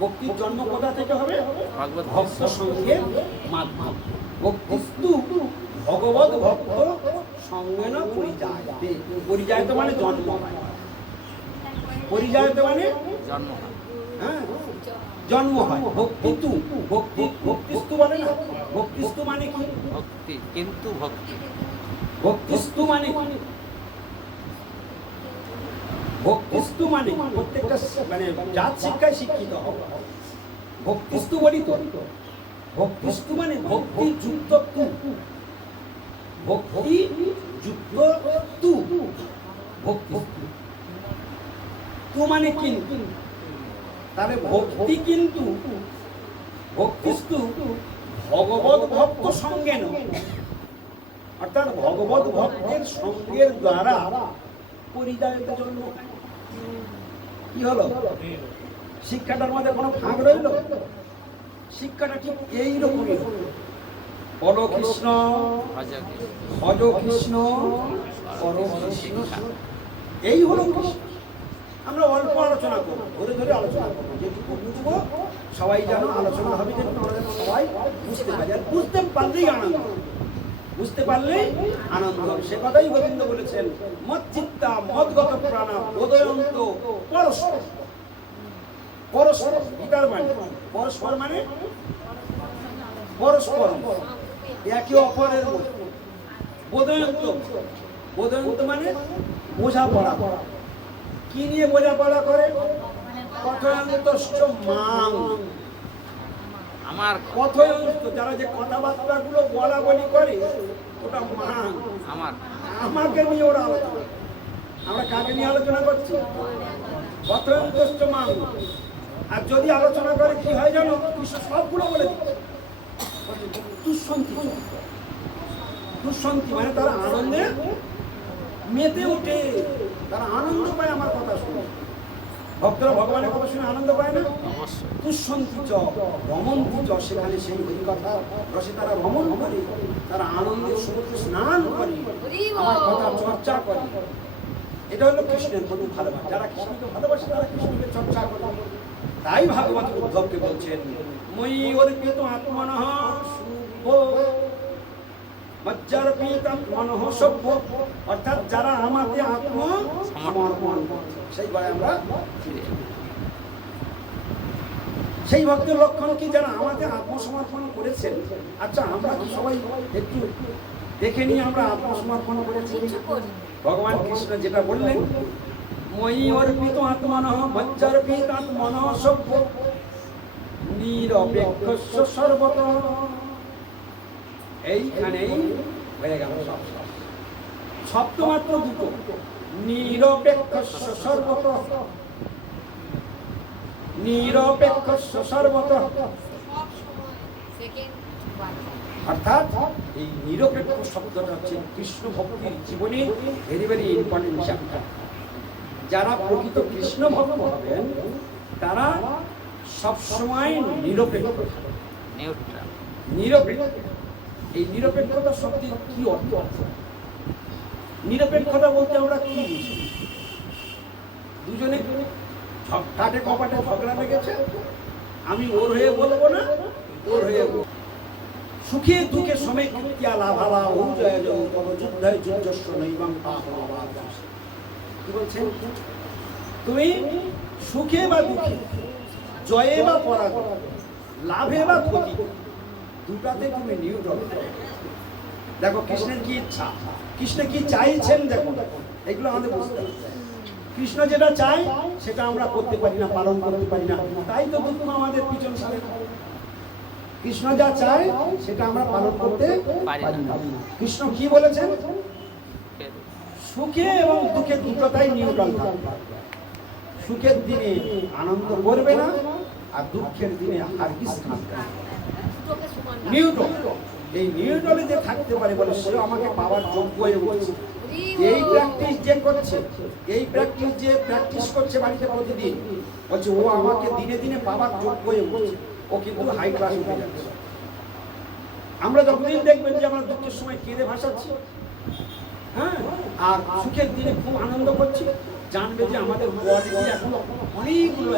ভক্তির জন্ম কোথা থেকে হবে? ভাগবত ভক্ত সঙ্গের মাধ্যম। ভক্তিস্তু ভগবত ভক্ত পরিযায়। পরিযায়িত মানে জন্ম হয়। পরিযায়িত মানে জন্ম হ্যাঁ। জন্ম হয়। ভক্তিতু ভক্তি ভক্তিস্তু বলে না ভক্তিস্তু মানে কি? ভক্তি কিন্তু ভক্তি। ভক্তিস্তু মানে? ভক্তিস্তু মানে প্রত্যেকটা মানে জাত শিক্ষায় শিক্ষিত হবে ভক্তিস্তু বলি তো? ভক্তিস্তু মানে ভক্তি যুক্ত তু। ভক্তি যুক্ত তু। ভক্তিস্তু। তু মানে কিন্তু। তাহলে ভক্তি কিন্তু ভক্তিস্তু ভগবত ভক্ত সঙ্গে নয়। অর্থাৎ ভগবত ভক্তের সঙ্গের দ্বারা পরিদায়ের জন্য কি হলো? শিক্ষাটার মধ্যে কোনো ভাগ রইল? শিক্ষাটা ঠিক এইরকমই। বল কৃষ্ণ ভজ কৃষ্ণ এই হলো আমরা অল্প আলোচনা করব, ধরে ধরে আলোচনা করব। যেটুকু বুঝব, সবাই যেন আলোচনা হবে যেন সবাই বুঝতে পারি। আর বুঝতে পারলেই আনন্দ বুঝতে পারলেই আনন্দ সে কথাই গোবিন্দ বলেছেন, মত চিত্তা মদগত প্রাণা বোধয়ন্ত পরস্পর। পরস্পর, গীতার মানে। পরস্পর মানে? পরস্পর। একে অপরের বোধয়ন্ত বোধয়ন্ত মানে বোঝাপড়া। কি নিয়ে বোঝাপড়া করে? কথয়ন্তশ্চ মাং। আমার যারা যে কথাবার্তা গুলো বলা বলি করে ওটা মাং আমার। আমাকে নিয়ে ওরা আলোচনা আমরা কাকে নিয়ে আলোচনা করছি? কথয়ন্তশ্চ মান আর যদি আলোচনা করে কি হয় জানো? সবগুলো বলে দিচ্ছে। দুঃসন্তি মানে তারা আনন্দে মেতে ওঠে তারা আনন্দ পায় আমার কথা শুনে। ভক্তরা ভগবানের কথা শুনে আনন্দ পায় না? তুষ্যন্তি চ রমন্তি চ সেখানে সেই হরি কথা। রসে তারা রমণ করে তারা আনন্দের সমুদ্রে স্নান করে আমার কথা চর্চা করে। এটা হলো কৃষ্ণের প্রতি ভালোবাসা। যারা কৃষ্ণকে ভালোবাসে তারা কৃষ্ণকে চর্চা করে। তাই ভাগবত উদ্ধবকে বলছেন মই অর্পিত আত্মনঃ শুভ মজ্জার্পিত মনঃ সভ্য। অর্থাৎ যারা আমাকে আত্ম সমর্পণ করছে। সেইবারে আমরা ফিরে সেই ভক্তের লক্ষণ কি যারা আমাকে আত্মসমর্পণ করেছেন? আচ্ছা আমরা কি সবাই একটু দেখে নিয়ে আমরা আত্মসমর্পণ করেছি? ভগবান কৃষ্ণ যেটা বললেন মই অর্পিত আত্মন মজ্জার্পিত আত্মন সভ্য নিরপেক্ষ সর্বত। এইখানেই হয়ে গেল সব সব। শব্দ মাত্র দুটো নিরপেক্ষ সর্বত। নিরপেক্ষ সর্বত। অর্থাৎ এই নিরপেক্ষ শব্দটা হচ্ছে কৃষ্ণ ভক্তির জীবনে ভেরি ভেরি ইম্পর্টেন্ট চ্যাপ্টার যারা প্রকৃত কৃষ্ণ ভক্ত হবেন তারা সবসময় নিরপেক্ষ। নিরপেক্ষ। এই নিরপেক্ষতা শব্দের কি অর্থ? আছে নিরপেক্ষতা বলতে আমরা কি বুঝি? দুজনে কাটে কপাটে ঝগড়া লেগেছে। আমি ওর হয়ে বলব না, ওর হয়ে বলব। সুখে দুঃখে সময় কৃতিয়া লাভালা ও জয় জয় তব যুদ্ধায় যুদ্ধস্ব নৈবাং কি বলছেন? তুমি সুখে বা দুঃখে, জয়ে বা পরাজয় লাভে বা ক্ষতি, দুটাতে তুমি নিউট্রাল দেখো, কৃষ্ণের কি ইচ্ছা? কৃষ্ণ কি চাইছেন দেখো এগুলো আমাদের বুঝতে হবে। কৃষ্ণ যেটা চায় সেটা আমরা করতে পারি না পালন করতে পারি না। তাই তো দুঃখ আমাদের পিছন সামনে। কৃষ্ণ যা চায় সেটা আমরা পালন করতে পারি না। কৃষ্ণ কি বলেছেন? সুখে এবং দুঃখে দুটোটাই নিউট্রাল থাকবে সুখের দিনে আনন্দ করবে না আর দুঃখের দিনে হারগিস না। নিউট্রল এই নিউট্রলে যে থাকতে পারে বলে সে আমাকে পাওয়ার যোগ্য হয়ে উঠছে এই প্র্যাকটিস যে করছে এই প্র্যাকটিস যে প্র্যাকটিস করছে বাড়িতে প্রতিদিন বলছে ও আমাকে দিনে দিনে পাওয়ার যোগ্য হয়ে উঠছে ও কিন্তু হাই ক্লাস উঠে যাচ্ছে। আমরা যতদিন দেখবেন যে আমরা দুঃখের সময় কেঁদে ভাসাচ্ছি হ্যাঁ? আর সুখের দিনে খুব আনন্দ করছি জানবে যে আমাদের কোয়ালিটি এখন অনেকগুলো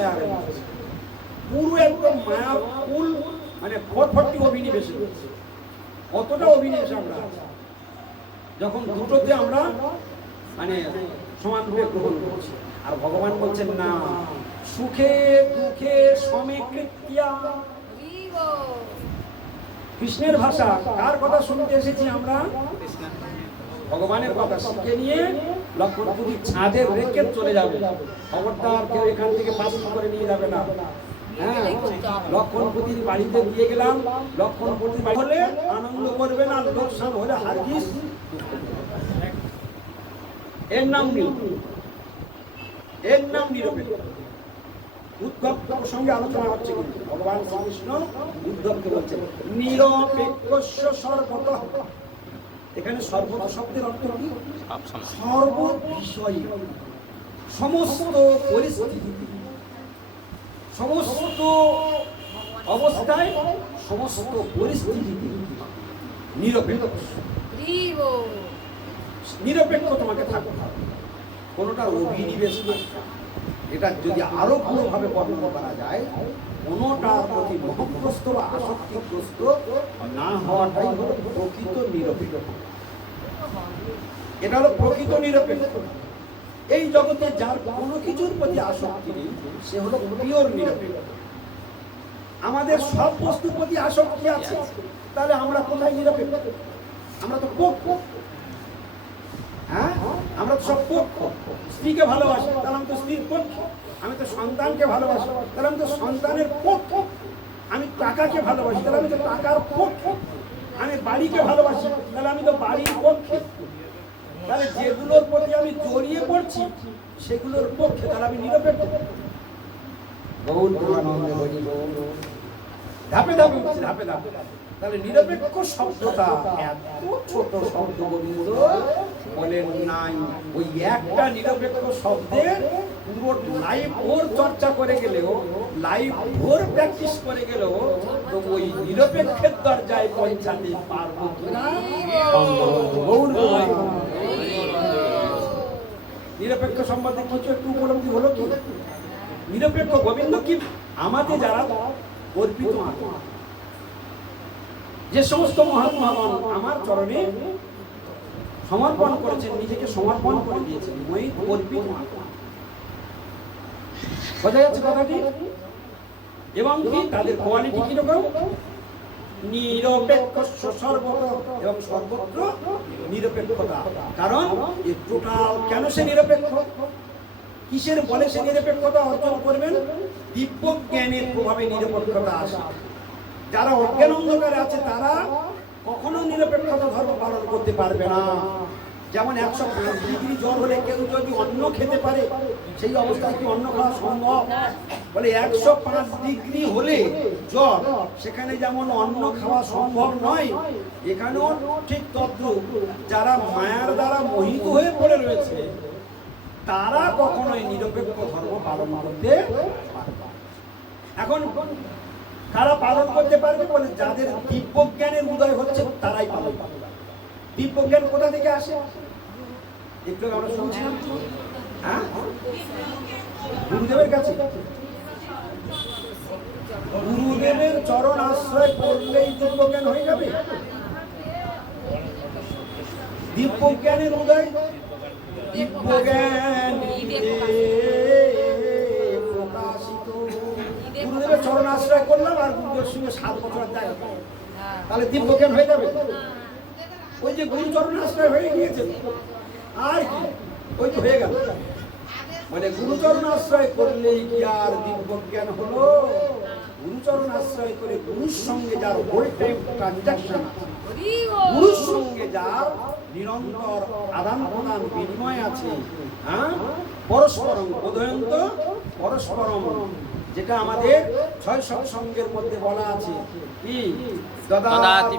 পুরো একদম মায়া ফুল মানে ফটফটি অভিনিবেশ। হচ্ছে কতটা অভিনিবেশ আমরা? যখন দুটোতে আমরা মানে সমানভাবে গ্রহণ করছি। আর ভগবান বলছেন, না, সুখে দুঃখে সমীকৃতিয়া কৃষ্ণের ভাষা, কার কথা শুনতে এসেছি আমরা? ভগবানের কথা শিখে নিয়ে লক্ষণপুরীর ছাদে রেখে চলে যাবে। খবরদার কেউ এখান থেকে পাস করে নিয়ে যাবে না। হ্যাঁ লক্ষণপতির বাড়িতে দিয়ে গেলাম। লক্ষণপতির বাড়ি হলে আনন্দ করবে না লোকসান হলে হারগিস। এর নাম নীল। এর নাম নিরপেক্ষ উদ্ধব প্রসঙ্গে আলোচনা হচ্ছে কিন্তু। ভগবান শ্রীকৃষ্ণ উদ্ধবকে বলছেন নিরপেক্ষ সর্বত। এখানে সর্বত শব্দের অর্থ কি? সর্ব বিষয় সমস্ত পরিস্থিতি সমস্ত অবস্থায় সমস্ত পরিস্থিতিতে নিরপেক্ষ। নিরপেক্ষ তোমাকে থাকতে হবে। কোনোটার অভিনিবেশ এটা যদি আরও ভালোভাবে বর্ণনা করা যায় কোনোটার প্রতি মহগ্রস্ত বা আসক্তিগ্রস্ত না হওয়াটাই হলো প্রকৃত নিরপেক্ষ। এটা হলো প্রকৃত নিরপেক্ষ। এই জগতে যার কোনো কিছুর প্রতি আসক্তি নেই, সে হলো পিওর নিরপেক্ষ। আমাদের সব বস্তুর প্রতি আসক্তি আছে, তাহলে আমরা কোথায় নিরপেক্ষ? আমরা তো পক্ষ। হ্যাঁ? আমরা তো সব পক্ষ। স্ত্রীকে ভালোবাসি, তাহলে আমি তো স্ত্রীর পক্ষ। আমি তো সন্তানকে ভালোবাসি, তাহলে আমি তো সন্তানের পক্ষ। আমি টাকাকে ভালোবাসি, তাহলে আমি তো টাকার পক্ষ। আমি বাড়িকে ভালোবাসি, তাহলে আমি তো বাড়ির পক্ষে। তাহলে যেগুলোর প্রতি আমি জড়িয়ে পড়ছি সেগুলোর পক্ষে তাহলে আমি নিরপেক্ষ গৌর প্রেমানন্দে হরি গৌর। ধাপে ধাপে ধাপে ধাপে তাহলে নিরপেক্ষ শব্দটা এত ছোট শব্দ গোবিন্দ বলেন নাই ওই একটা নিরপেক্ষ শব্দের পুরো লাইভ ভোর চর্চা করে গেলেও লাইভ ভোর প্র্যাকটিস করে গেলেও তো ওই নিরপেক্ষের দরজায় পৌঁছাতে পারব কিনা প্রেমানন্দে। নিরপেক্ষ সম্বন্ধে কিছু একটু উপলব্ধি হলো কি? নিরপেক্ষ গোবিন্দ কি? আমাদের যারা অর্পিত আত্মা যে সমস্ত মহাত্মাগণ আমার চরণে সমর্পণ করেছেন, নিজেকে সমর্পণ করে দিয়েছেন, মই অর্পিত আত্মা বোঝা যাচ্ছে কথাটি? এবং কি? তাদের কোয়ালিটি কীরকম? নিরপেক্ষ সর্বত এবং সর্বত্র নিরপেক্ষতা। কারণ এই টোটাল কেন সে নিরপেক্ষ? কিসের বলে সে নিরপেক্ষতা অর্জন করবেন? দিব্য জ্ঞানের প্রভাবে নিরপেক্ষতা আসে। যারা অজ্ঞান অন্ধকারে আছে, তারা কখনো নিরপেক্ষতা ধর্ম পালন করতে পারবে না। যেমন একশো পাঁচ ডিগ্রি জ্বর হলে কেউ যদি অন্ন খেতে পারে, সেই অবস্থায় কি অন্ন খাওয়া সম্ভব? বলে একশো পাঁচ ডিগ্রি হলে জ্বর সেখানে যেমন অন্ন খাওয়া সম্ভব নয়, এখানেও ঠিক তদ্রুপ। যারা মায়ার দ্বারা মোহিত হয়ে পড়ে রয়েছে, তারা কখনোই নিরপেক্ষ ধর্ম পালন করতে এখন তারা পালন করতে পারবে? বলে যাদের দিব্য জ্ঞানের উদয় হচ্ছে, তারাই পালন করবে। দিব্য জ্ঞান কোথা থেকে আসে? আগে আমরা হ্যাঁ? গুরুদেবের কাছে। গুরুদেবের চরণ আশ্রয় করলেই দিব্য জ্ঞান হয়ে যাবে। দিব্য জ্ঞানের উদয়। দিব্য জ্ঞান প্রকাশিত। গুরুদেবের চরণ আশ্রয় করলাম আর গুরুদেবের সঙ্গে সাত বছর দেখা। তাহলে দিব্য জ্ঞান হয়ে যাবে। ওই যে গুরু আশ্রয় হয়ে গিয়েছে আর কি? ওই তো হয়ে গেল। মানে গুরুচরণ আশ্রয় করলেই কি আর দিব্য হলো? গুরুচরণ আশ্রয় করে গুরুর সঙ্গে যার হোল টাইম ট্রানজাকশন গুরুর সঙ্গে যার নিরন্তর আদান প্রদান বিনিময় আছে হ্যাঁ? পরস্পরম বোধয়ন্ত পরস্পরম যেটা আমাদের ছয় সৎসঙ্গের মধ্যে বলা আছে। কি? দদাতি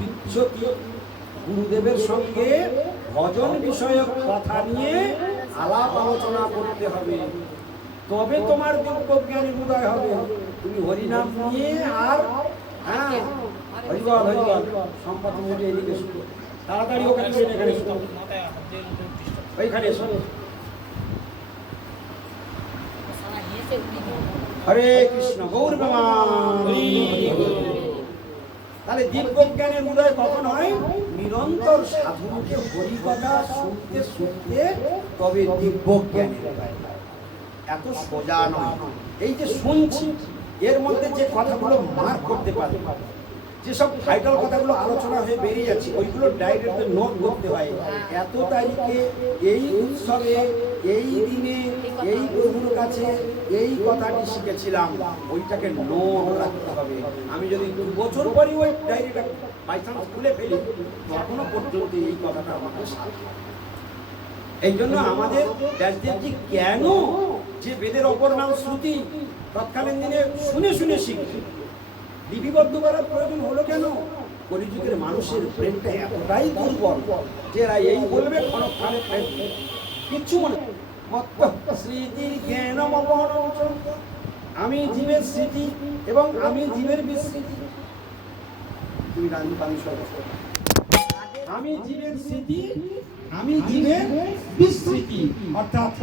বিচ্ছতি গুরুদেবের সঙ্গে ভজন বিষয়ক কথা নিয়ে আলাপ আলোচনা করতে হবে। তবে তোমার দিব্য জ্ঞানী উদয় হবে। তুমি হরিনাম নিয়ে আর হ্যাঁ হরিবল হরিবল সম্পদ এদিকে শুরু তাড়াতাড়ি ওখানে এখানে। ওইখানে এসো হরে কৃষ্ণ, গৌর তাহলে দিব্যজ্ঞানের উদয় কখন হয়? নিরন্তর সাধুকে হরিকথা শুনতে শুনতে তবে দিব্যজ্ঞানের উদয় এত সোজা নয়। এই যে শুনছি, এর মধ্যে যে কথাগুলো মার করতে পারবে। যেসব ভাইটাল কথাগুলো আলোচনা হয়ে বেরিয়ে যাচ্ছে, ওইগুলো ডাইরেক্ট নোট করতে হয়। এত তারিখে এই উৎসবে, এই দিনে, এই প্রভুর কাছে এই কথাটি শিখেছিলাম, ওইটাকে নোট রাখতে হবে। আমি যদি দু বছর পরে ওই ডায়েরিটা বাই চান্স খুলে ফেলি, তখনও পর্যন্ত এই কথাটা আমাকে এই জন্য আমাদের ব্যাসদেবজি কেন যে বেদের অপর নাম শ্রুতি তৎকালীন দিনে শুনে শুনে শিখছে লিপিবদ্ধ করার প্রয়োজন হলো কেন? কলিযুগের মানুষের প্রেমটা এতটাই দুর্বল যে এরা এই বলবে ক্ষণক্ষণে কিচ্ছু মনে স্মৃতির জ্ঞানম। আমি জীবের স্মৃতি এবং আমি জীবের বিস্মৃতি। তুমি পানি আমি জীবের স্মৃতি আমি জীবের বিস্মৃতি। অর্থাৎ